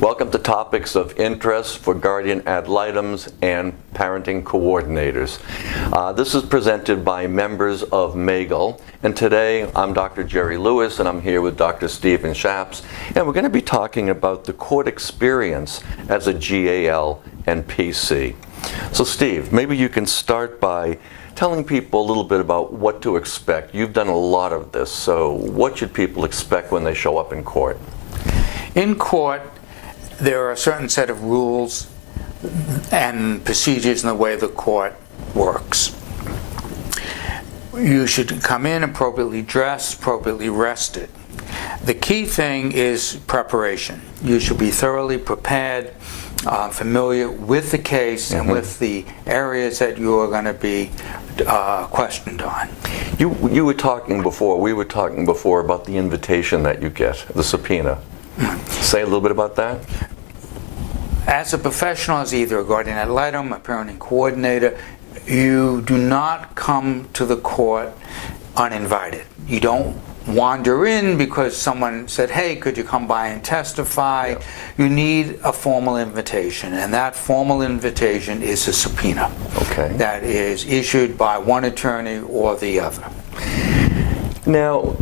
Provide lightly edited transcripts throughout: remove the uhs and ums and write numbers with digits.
Welcome to Topics of Interest for Guardian Ad Litems and Parenting Coordinators. This is presented by members of MAGL, and today I'm Dr. Gerry Lewis and I'm here with Dr. Stephen Shapse, and we're going to be talking about the court experience as a GAL and PC. So Steve, maybe you can start by telling people a little bit about what to expect. You've done a lot of this, so what should people expect when they show up in court? In court, there are a certain set of rules and procedures in the way the court works. You should come in appropriately dressed, appropriately rested. The key thing is preparation. You should be thoroughly prepared, familiar with the case and with the areas that you are going to be questioned on. You were talking before, we were talking before about the invitation that you get, the subpoena. Say a little bit about that. As a professional, as either a guardian ad litem, a parenting coordinator, you do not come to the court uninvited. You don't wander in because someone said, hey, could you come by and testify? Yep. You need a formal invitation, and that formal invitation is a subpoena. Okay. That is issued by one attorney or the other. Now,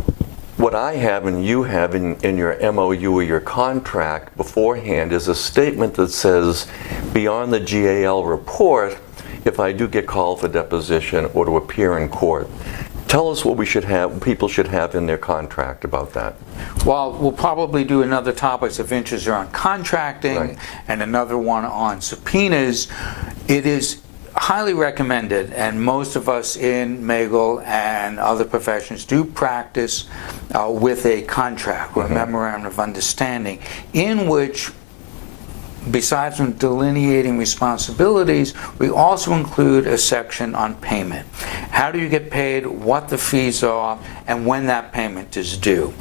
what I have and you have in your MOU or your contract beforehand is a statement that says, beyond the GAL report, if I do get called for deposition or to appear in court. Tell us what we should have, people should have in their contract about that. Well, we'll probably do another topics of interest on contracting, right, and another one on subpoenas. It is highly recommended, and most of us in MAGL and other professions do practice with a contract or a memorandum of understanding, in which, besides from delineating responsibilities, we also include a section on payment. How do you get paid, what the fees are, and when that payment is due.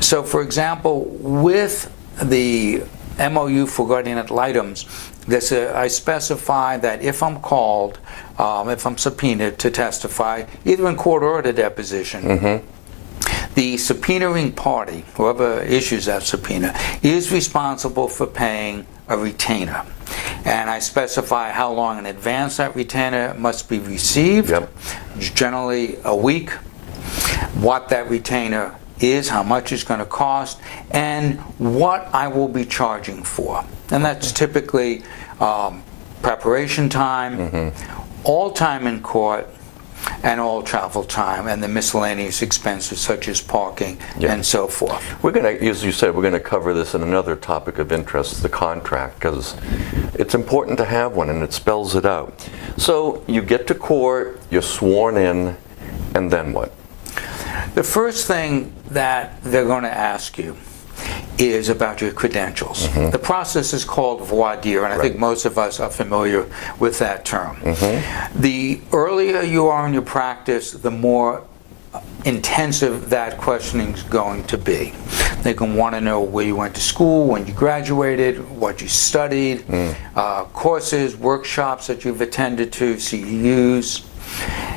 So, for example, with the MOU for guardian ad litems, I specify that if I'm called, if I'm subpoenaed to testify, either in court or at a deposition, the subpoenaing party, whoever issues that subpoena, is responsible for paying a retainer. And I specify how long in advance that retainer must be received, generally a week, what that retainer is, how much it's going to cost, and what I will be charging for. And that's typically preparation time, all time in court, and all travel time, and the miscellaneous expenses such as parking and so forth. We're going to, as you said, we're going to cover this in another topic of interest, the contract, because it's important to have one and it spells it out. So you get to court, you're sworn in, and then what? The first thing that they're going to ask you is about your credentials. The process is called voir dire, and I think most of us are familiar with that term. The earlier you are in your practice, the more intensive that questioning is going to be. They can want to know where you went to school, when you graduated, what you studied, courses, workshops that you've attended to, CEUs,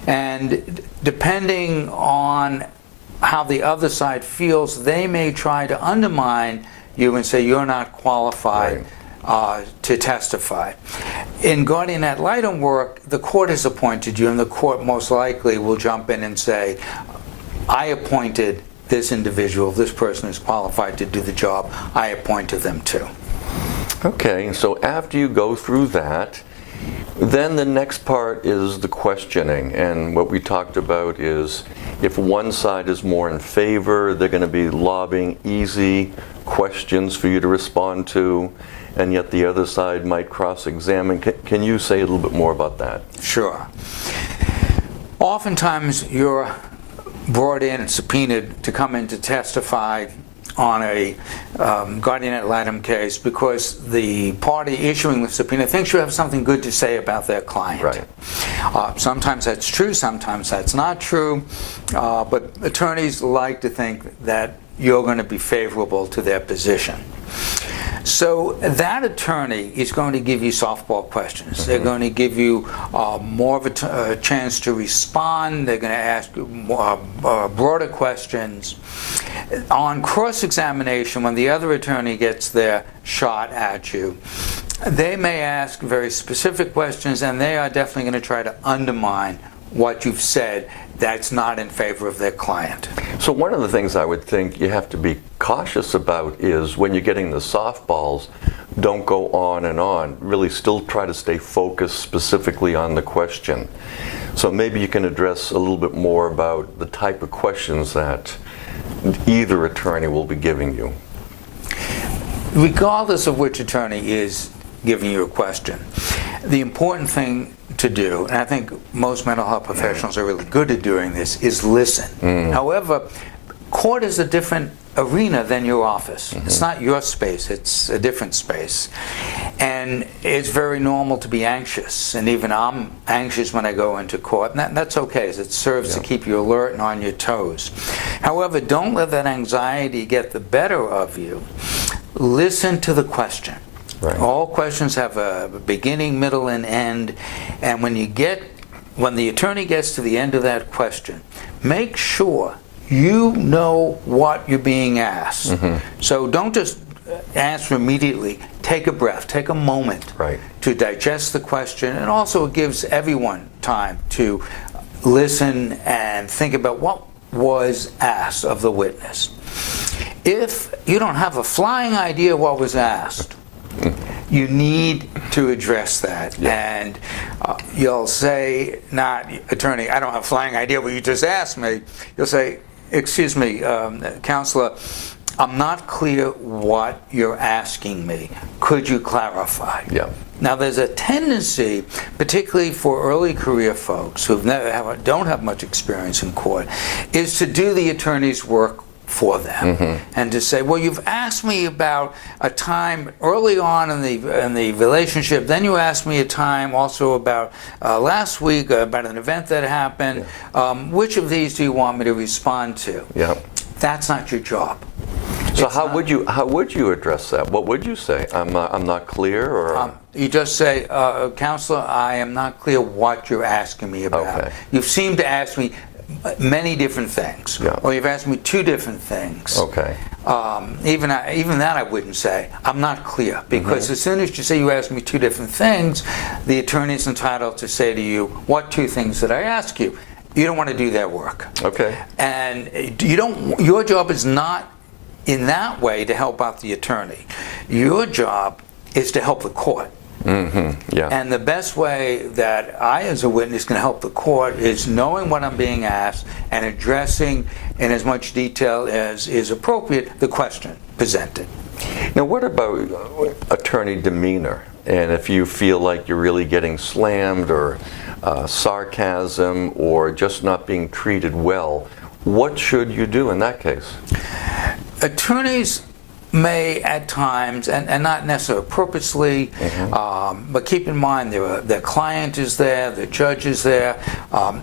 and depending on how the other side feels, they may try to undermine you and say you're not qualified to testify. In guardian ad litem work, the court has appointed you, and the court most likely will jump in and say, I appointed this individual, this person is qualified to do the job, I appointed them too. Okay, so after you go through that, then the next part is the questioning, and what we talked about is if one side is more in favor, they're going to be lobbing easy questions for you to respond to, and yet the other side might cross-examine. Can you say a little bit more about that? Sure. Oftentimes you're brought in and subpoenaed to come in to testify on a guardian ad litem case because the party issuing the subpoena thinks you have something good to say about their client. Right. Sometimes that's true, sometimes that's not true, but attorneys like to think that you're going to be favorable to their position. So that attorney is going to give you softball questions. They're going to give you more of a chance to respond. They're going to ask you broader questions. On cross-examination, when the other attorney gets their shot at you, they may ask very specific questions, and they are definitely going to try to undermine what you've said that's not in favor of their client. So one of the things I would think you have to be cautious about is when you're getting the softballs, don't go on and on. Really still try to stay focused specifically on the question. So maybe you can address a little bit more about the type of questions that either attorney will be giving you. Regardless of which attorney is giving you a question, the important thing to do, and I think most mental health professionals are really good at doing this, is listen. However, court is a different arena than your office. It's not your space, it's a different space. And it's very normal to be anxious, and even I'm anxious when I go into court, and that's okay, as it serves to keep you alert and on your toes. However, don't let that anxiety get the better of you. Listen to the question. Right. All questions have a beginning, middle, and end, and when the attorney gets to the end of that question, make sure you know what you're being asked. So don't just answer immediately. Take a breath, take a moment to digest the question, and also it gives everyone time to listen and think about what was asked of the witness. If you don't have a flying idea what was asked, you need to address that. And you'll say, not, attorney, I don't have a flying idea what you just asked me. You'll say, excuse me, counselor, I'm not clear what you're asking me. Could you clarify? Now, there's a tendency, particularly for early career folks who don't have much experience in court, is to do the attorney's work for them, and to say, well, you've asked me about a time early on in the relationship, then you asked me a time also about last week about an event that happened. Which of these do you want me to respond to? That's not your job. So how would you address that? What would you say? I'm not clear, or you just say, counselor, I am not clear what you're asking me about. You seem to ask me many different things, or you've asked me two different things. Even that I wouldn't say. I'm not clear, because as soon as you say you asked me two different things, the attorney's entitled to say to you, what two things did I ask you? You don't want to do that work. And your job is not in that way to help out the attorney. Your job is to help the court. And the best way that I, as a witness, can help the court is knowing what I'm being asked and addressing in as much detail as is appropriate the question presented. Now, what about attorney demeanor? And if you feel like you're really getting slammed, or sarcasm, or just not being treated well, what should you do in that case? Attorneys may at times, and not necessarily purposely, but keep in mind their client is there, the judge is there.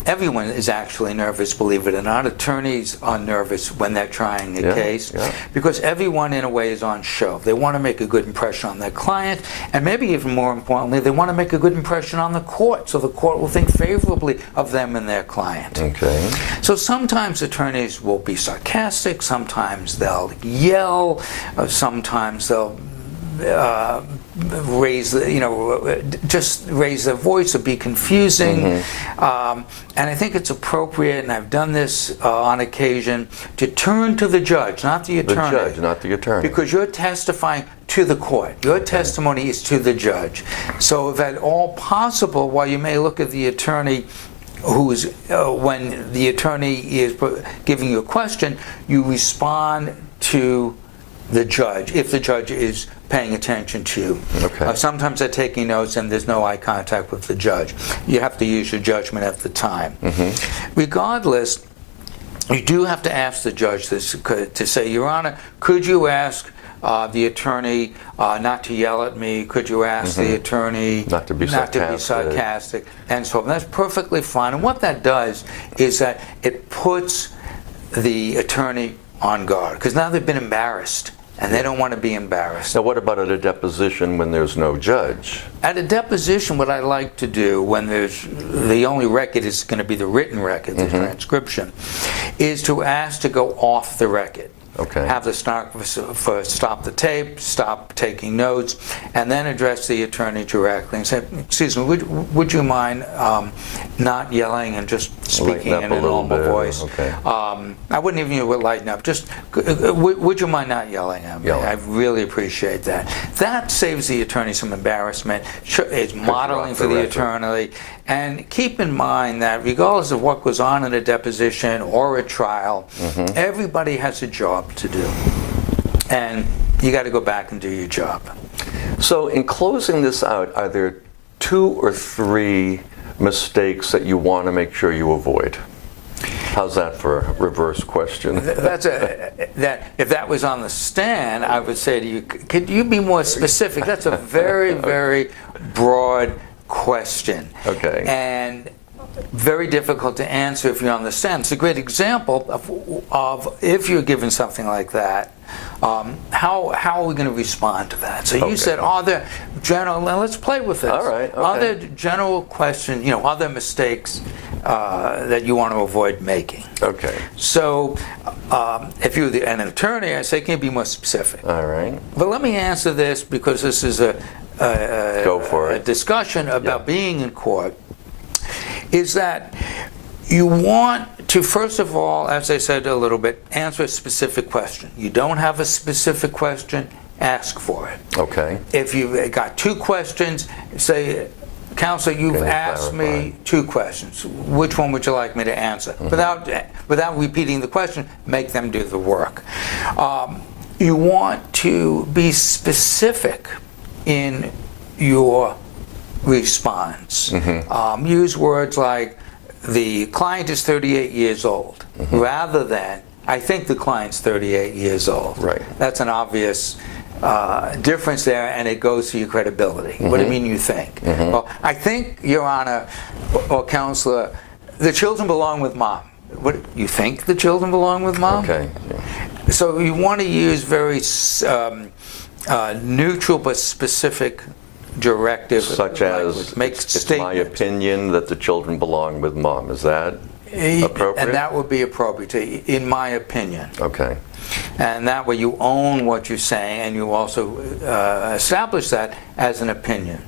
Everyone is actually nervous, believe it or not. Attorneys are nervous when they're trying a case, because everyone in a way is on show. They want to make a good impression on their client, and maybe even more importantly, they want to make a good impression on the court, so the court will think favorably of them and their client. So sometimes attorneys will be sarcastic, sometimes they'll yell, sometimes they'll just raise their voice or be confusing. And I think it's appropriate, and I've done this on occasion, to turn to the judge, not the attorney. The judge, not the attorney. Because you're testifying to the court. Your testimony is to the judge. So if at all possible, while you may look at the attorney when the attorney is giving you a question, you respond to the judge, if the judge is paying attention to you. Sometimes they're taking notes and there's no eye contact with the judge. You have to use your judgment at the time. Regardless, you do have to ask the judge this, to say, Your Honor, could you ask the attorney not to yell at me? Could you ask the attorney not to be sarcastic? And so that's perfectly fine. And what that does is that it puts the attorney on guard, because now they've been embarrassed, and they don't want to be embarrassed. Now, what about at a deposition when there's no judge? At a deposition, what I like to do, when the only record is going to be the written record, the transcription, is to ask to go off the record. Okay. have the stenographer stop the tape, stop taking notes, and then address the attorney directly and say, excuse me, would you mind not yelling and just speaking in a normal voice? Okay. I wouldn't even use the word lighten up. Just, would you mind not yelling at me? Yelling. I really appreciate that. That saves the attorney some embarrassment. It's modeling for the attorney. And keep in mind that regardless of what goes on in a deposition or a trial, everybody has a job to do. And you got to go back and do your job. So in closing this out, are there 2 or 3 mistakes that you want to make sure you avoid? How's that for a reverse question? If that was on the stand, I would say to you, could you be more specific? That's a very, very broad question. Okay. And very difficult to answer if you're on the stand. It's a great example of if you're given something like that, how are we going to respond to that? So you said, are there general, now let's play with this. All right, okay. Are there general questions, are there mistakes that you want to avoid making? Okay. So if you're an attorney, I say, can you be more specific? All right. But let me answer this because this is Go for a it. discussion about being in court, is that you want to, first of all, as I said a little bit, answer a specific question. You don't have a specific question, ask for it. Okay. If you've got 2 questions, say, Counselor, you've asked me 2 questions. Which one would you like me to answer? Without repeating the question, make them do the work. You want to be specific in your response. Use words like, the client is 38 years old, rather than, I think the client's 38 years old. Right. That's an obvious difference there, and it goes to your credibility. What do you mean you think? Well, I think, Your Honor, or Counselor, the children belong with Mom. What, you think the children belong with Mom? Okay. Yeah. So you want to use very neutral but specific directive. Such as, it's my opinion that the children belong with Mom. Is that appropriate? And that would be appropriate, in my opinion. Okay. And that way you own what you're saying, and you also establish that as an opinion.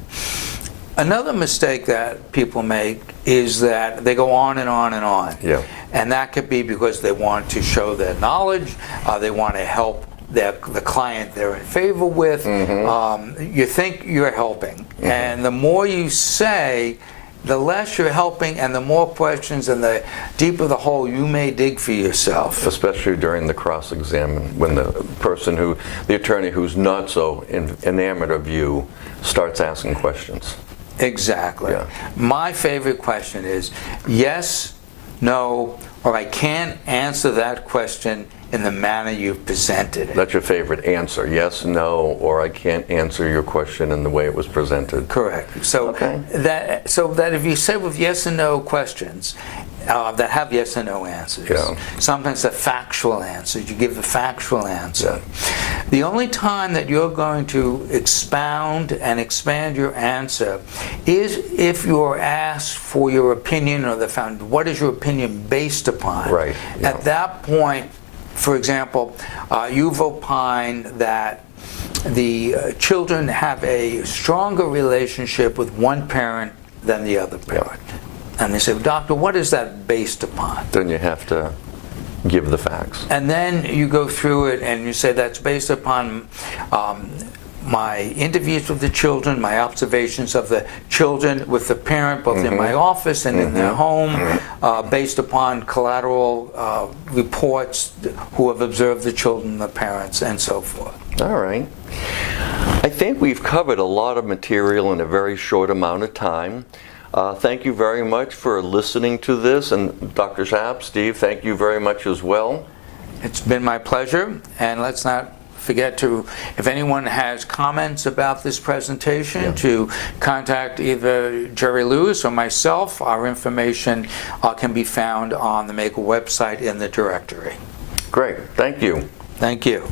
Another mistake that people make is that they go on and on and on. Yeah. And that could be because they want to show their knowledge, they want to help the client they're in favor with. You think you're helping. And the more you say, the less you're helping, and the more questions and the deeper the hole you may dig for yourself. Especially during the cross-examine, when the attorney who's not so enamored of you starts asking questions. Exactly. Yeah. My favorite question is yes, no, or I can't answer that question in the manner you've presented it. That's your favorite answer, yes, no, or I can't answer your question in the way it was presented. Correct. So that if you say with yes and no questions that have yes and no answers, sometimes they're factual answers, you give the factual answer. The only time that you're going to expound and expand your answer is if you're asked for your opinion, or what is your opinion based upon? Right. At that point, for example, you've opined that the children have a stronger relationship with one parent than the other parent. And they say, doctor, what is that based upon? Then you have to give the facts. And then you go through it and you say that's based upon my interviews with the children, my observations of the children with the parent, both in my office and in their home, based upon collateral reports who have observed the children, the parents, and so forth. All right. I think we've covered a lot of material in a very short amount of time. Thank you very much for listening to this, and Dr. Shapse, Steve, thank you very much as well. It's been my pleasure, and let's not forget to, if anyone has comments about this presentation, to contact either Gerry Lewis or myself. Our information can be found on the Magle website in the directory. Great, thank you. Thank you.